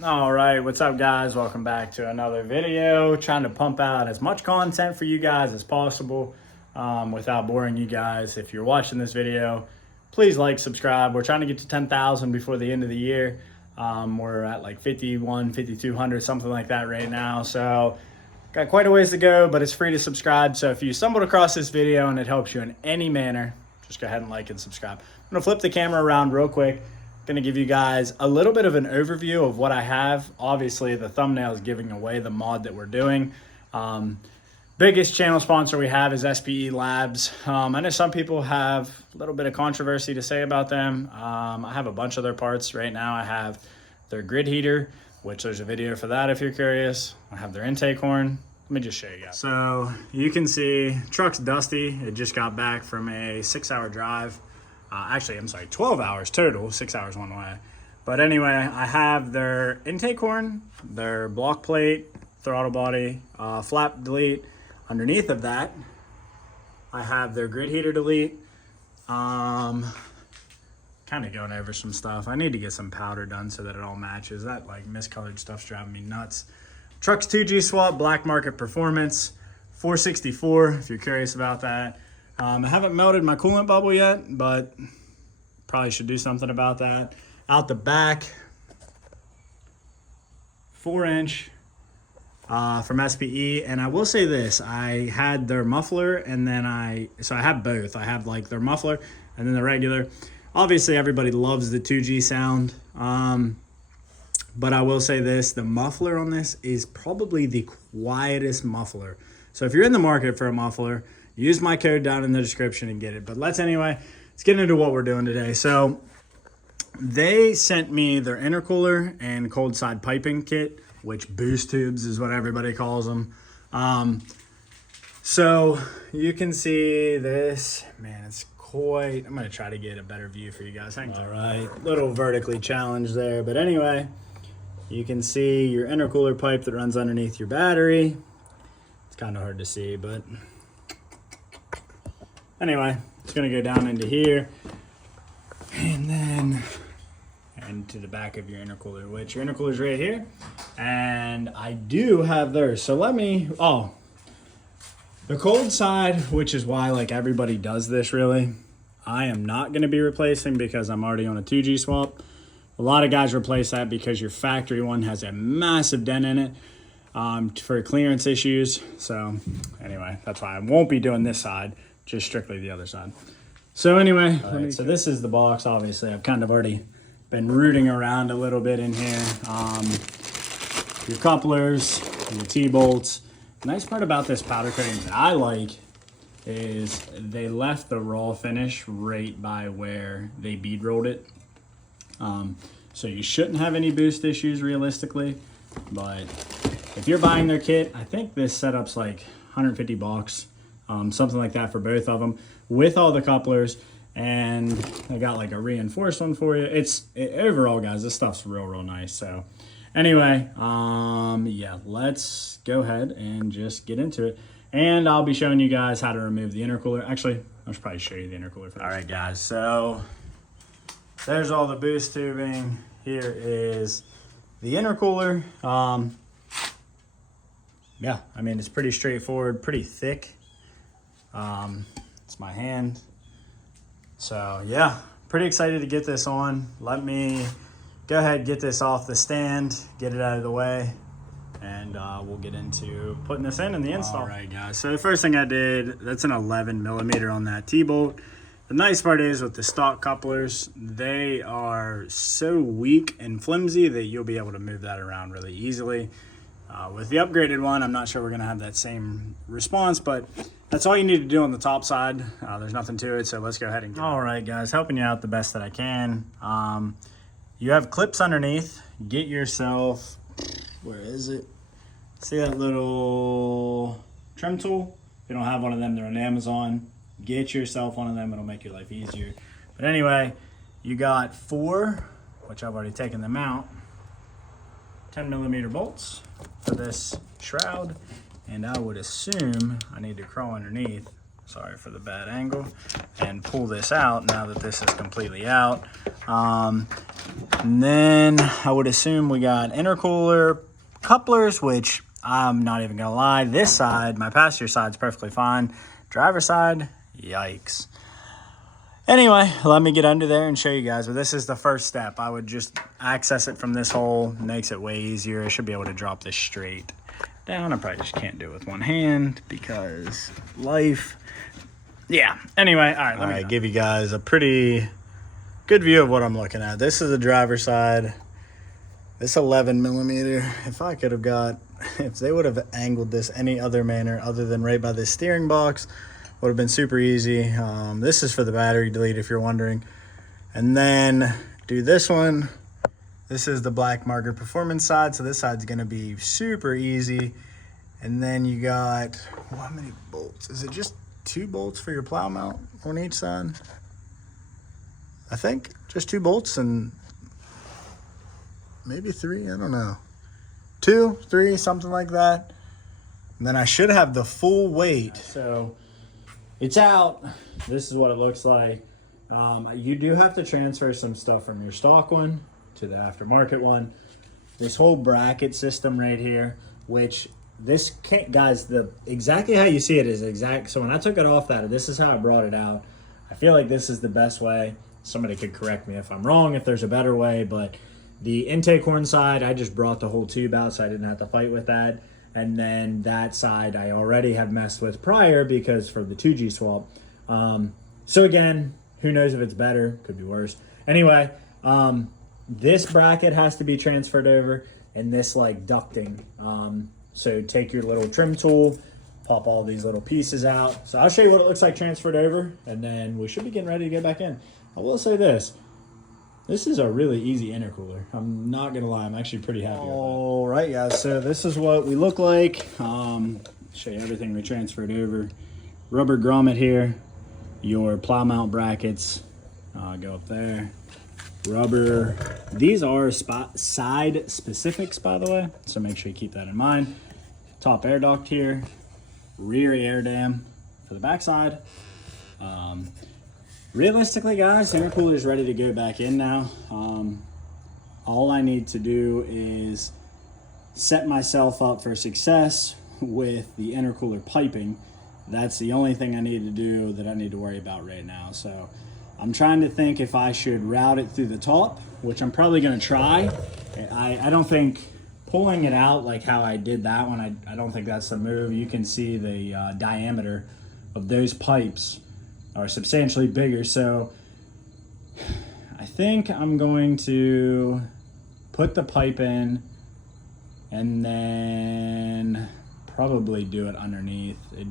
All right, what's up guys? Welcome back to another video. Trying to pump out as much content for you guys as possible without boring you guys. If you're watching this video, please like, subscribe. We're trying to get to 10,000 before the end of the year. We're at like 5,200, something like that right now. So got quite a ways to go, but it's free to subscribe. So if you stumbled across this video and it helps you in any manner, just go ahead and like and subscribe. I'm gonna flip the camera around real quick. Gonna give you guys a little bit of an overview of what I have. Obviously the thumbnail is giving away the mod that we're doing. Biggest channel sponsor we have is SPELAB. I know some people have a little bit of controversy to say about them. I have a bunch of their parts right now. I have their grid heater, which there's a video for that if you're curious. I have their intake horn. Let me just show you guys. So you can see truck's dusty. It just got back from a 6-hour drive. Actually, I'm sorry, 12 hours total, 6 hours one way. But anyway, I have their intake horn, their block plate, throttle body, flap delete. Underneath of that, I have their grid heater delete. Kind of going over some stuff. I need to get some powder done so that it all matches. That like miscolored stuff's driving me nuts. Truck's 2G swap, black market performance, 464 if you're curious about that. I haven't melted my coolant bubble yet, but probably should do something about that. Out the back, 4-inch from SPE. And I will say this, I had their muffler and then so I have both. I have like their muffler and then the regular. Obviously everybody loves the 2G sound. But I will say this, the muffler on this is probably the quietest muffler. So if you're in the market for a muffler, use my code down in the description and get it. But let's get into what we're doing today. So they sent me their intercooler and cold side piping kit, which boost tubes is what everybody calls them. So you can see this, man, it's quite, I'm gonna try to get a better view for you guys. All right, little vertically challenged there. But anyway, you can see your intercooler pipe that runs underneath your battery. It's kind of hard to see, but anyway, it's gonna go down into here and then into the back of your intercooler, which your intercooler is right here. And I do have theirs. So the cold side, which is why like everybody does this really, I am not gonna be replacing because I'm already on a 2G swap. A lot of guys replace that because your factory one has a massive dent in it for clearance issues. So anyway, that's why I won't be doing this side, just strictly the other side. So anyway, so this is the box. Obviously, I've kind of already been rooting around a little bit in here. Your couplers, your T-bolts. Nice part about this powder coating that I like is they left the raw finish right by where they bead rolled it. So you shouldn't have any boost issues realistically, but if you're buying their kit, I think this setup's like 150 bucks, something like that for both of them with all the couplers, and I got like a reinforced one for you. Overall guys, this stuff's real nice. So anyway, yeah, let's go ahead and just get into it. And I'll be showing you guys how to remove the intercooler. Actually, I should probably show you the intercooler first. All right guys, so there's all the boost tubing. Here is the intercooler. Yeah, I mean, it's pretty straightforward, pretty thick. It's my hand. So yeah, pretty excited to get this on. Let me go ahead, get this off the stand, get it out of the way, and we'll get into putting this in the install. All right guys, so the first thing I did, that's an 11 millimeter on that T-bolt. The nice part is with the stock couplers, they are so weak and flimsy that you'll be able to move that around really easily. With the upgraded one, I'm not sure we're gonna have that same response, but that's all you need to do on the top side. There's nothing to it, so let's go ahead and get it. All right guys, helping you out the best that I can. You have clips underneath. Get yourself, where is it? See that little trim tool? If you don't have one of them, they're on Amazon. Get yourself one of them, it'll make your life easier. But anyway, you got 4, which I've already taken them out, 10 millimeter bolts for this shroud. And I would assume I need to crawl underneath sorry for the bad angle, and pull this out now that this is completely out. And then I would assume we got intercooler, couplers, which I'm not even gonna lie, this side, my passenger side's perfectly fine. Driver side, yikes. Anyway, let me get under there and show you guys. But this is the first step. I would just access it from this hole. Makes it way easier. I should be able to drop this straight down. I probably just can't do it with one hand because life. Yeah. Anyway, all right. Let me give you guys a pretty good view of what I'm looking at. This is the driver's side. This 11 millimeter. If I could have got, if they would have angled this any other manner other than right by this steering box, would have been super easy. This is for the battery delete if you're wondering. And then do this one. This is the black marker performance side. So this side's gonna be super easy. And then you got, well, how many bolts? Is it just 2 bolts for your plow mount on each side? I think just 2 bolts and maybe 3, I don't know. 2, 3, something like that. And then I should have the full weight. So it's out. This is what it looks like. You do have to transfer some stuff from your stock one to the aftermarket one. This whole bracket system right here, which this can't, guys, the exactly how you see it is exact. So when I took it off that, this is how I brought it out. I feel like this is the best way. Somebody could correct me if I'm wrong, if there's a better way, but the intake horn side, I just brought the whole tube out so I didn't have to fight with that. And then that side I already have messed with prior because for the 2G swap. So again, who knows if it's better, could be worse. Anyway, this bracket has to be transferred over and this like ducting. So take your little trim tool, pop all these little pieces out. So I'll show you what it looks like transferred over and then we should be getting ready to get back in. I will say this. This is a really easy intercooler. I'm not gonna lie, I'm actually pretty happy with it. All right, guys, so this is what we look like. Show you everything we transferred over. Rubber grommet here, your plow mount brackets, go up there. Rubber, these are side specifics, by the way, so make sure you keep that in mind. Top air duct here, rear air dam for the backside. Realistically, guys, the intercooler is ready to go back in now. All I need to do is set myself up for success with the intercooler piping. That's the only thing I need to do that I need to worry about right now. So I'm trying to think if I should route it through the top, which I'm probably going to try. I don't think pulling it out like how I did that one, I don't think that's the move. You can see the diameter of those pipes are substantially bigger, so I think I'm going to put the pipe in and then probably do it underneath. It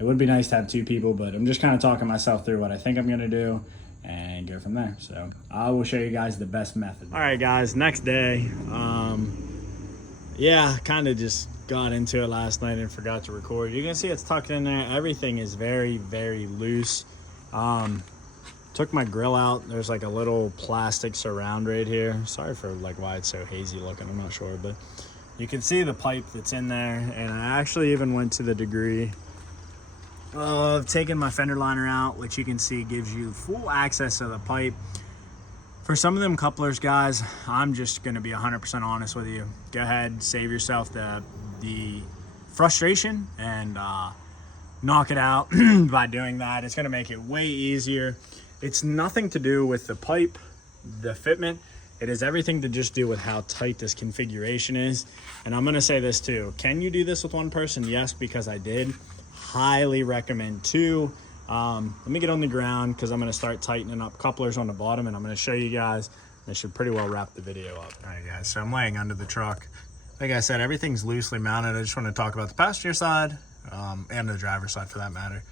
would be nice to have 2 people, but I'm just kind of talking myself through what I think I'm gonna do and go from there. So I will show you guys the best method. All right, guys, next day. Yeah, kind of just got into it last night and forgot to record. You can see it's tucked in there. Everything is very, very loose. Took my grill out. There's like a little plastic surround right here. Sorry for like why it's so hazy looking, I'm not sure, but you can see the pipe that's in there. And I actually even went to the degree of taking my fender liner out, which you can see gives you full access to the pipe. For some of them couplers, guys, I'm just gonna be 100% honest with you. Go ahead, save yourself the frustration and knock it out by doing that. It's gonna make it way easier. It's nothing to do with the pipe, the fitment. It is everything to just do with how tight this configuration is. And I'm gonna say this too. Can you do this with one person? Yes, because I did. Highly recommend 2. Let me get on the ground because I'm going to start tightening up couplers on the bottom and I'm going to show you guys. This should pretty well wrap the video up. All right, guys, so I'm laying under the truck. Like I said, everything's loosely mounted. I just want to talk about the passenger side and the driver's side for that matter.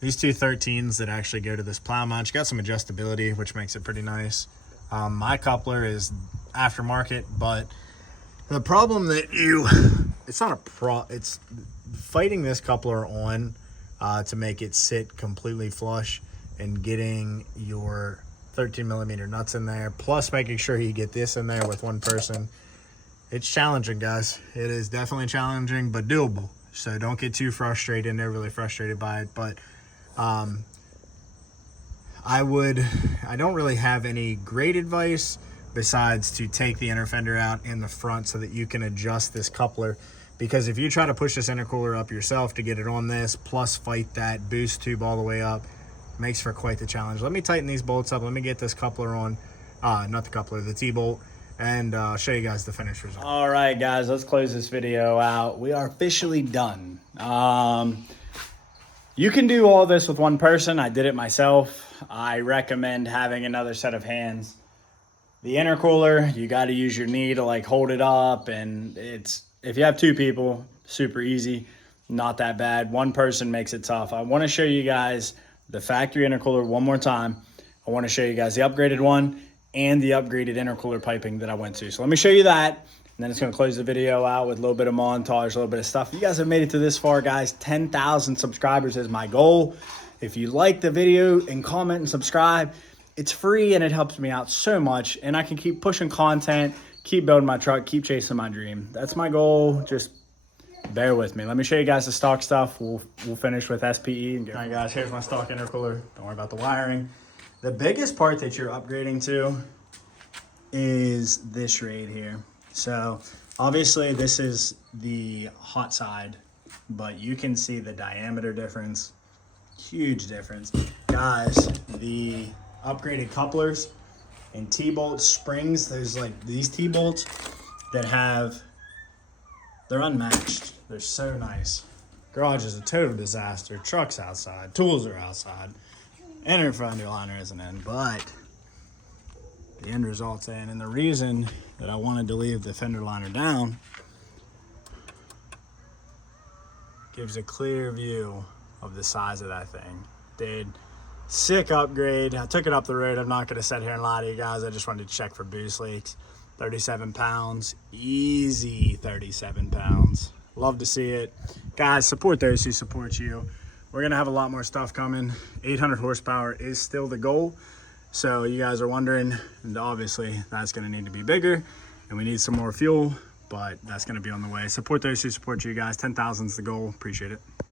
These 2 13s that actually go to this plow mount, you got some adjustability, which makes it pretty nice. My coupler is aftermarket, but the problem that it's fighting this coupler on to make it sit completely flush and getting your 13 millimeter nuts in there, plus making sure you get this in there with one person. It's challenging, guys. It is definitely challenging, but doable. So don't get too frustrated and overly frustrated by it. But I don't really have any great advice besides to take the inner fender out in the front so that you can adjust this coupler. Because if you try to push this intercooler up yourself to get it on this, plus fight that boost tube all the way up, makes for quite the challenge. Let me tighten these bolts up. Let me get this coupler on, not the coupler, the T-bolt, and show you guys the finished result. All right, guys, let's close this video out. We are officially done. You can do all this with one person. I did it myself. I recommend having another set of hands. The intercooler, you got to use your knee to like hold it up, and if you have two people, super easy, not that bad. One person makes it tough. I want to show you guys the factory intercooler one more time. I want to show you guys the upgraded one and the upgraded intercooler piping that I went to. So let me show you that, and then it's going to close the video out with a little bit of montage, a little bit of stuff. You guys have made it to this far, guys. 10,000 subscribers is my goal. If you like the video and comment and subscribe, it's free and it helps me out so much, and I can keep pushing content, keep building my truck, keep chasing my dream. That's my goal. Just bear with me. Let me show you guys the stock stuff. We'll finish with SPE. All right, guys, here's my stock intercooler. Don't worry about the wiring. The biggest part that you're upgrading to is this right here. So obviously this is the hot side, but you can see the diameter difference. Huge difference. Guys, the upgraded couplers and T-bolt springs, there's like these T-bolts that they're unmatched. They're so nice. Garage is a total disaster. Truck's outside. Tools are outside. Inner fender liner isn't in, but the end result's in. And the reason that I wanted to leave the fender liner down, gives a clear view of the size of that thing. Dude, sick upgrade. I took it up the road. I'm not going to sit here and lie to you guys. I just wanted to check for boost leaks. 37 pounds. Easy 37 pounds. Love to see it. Guys, support those who support you. We're going to have a lot more stuff coming. 800 horsepower is still the goal. So you guys are wondering, and obviously that's going to need to be bigger, and we need some more fuel, but that's going to be on the way. Support those who support you guys. 10,000 is the goal. Appreciate it.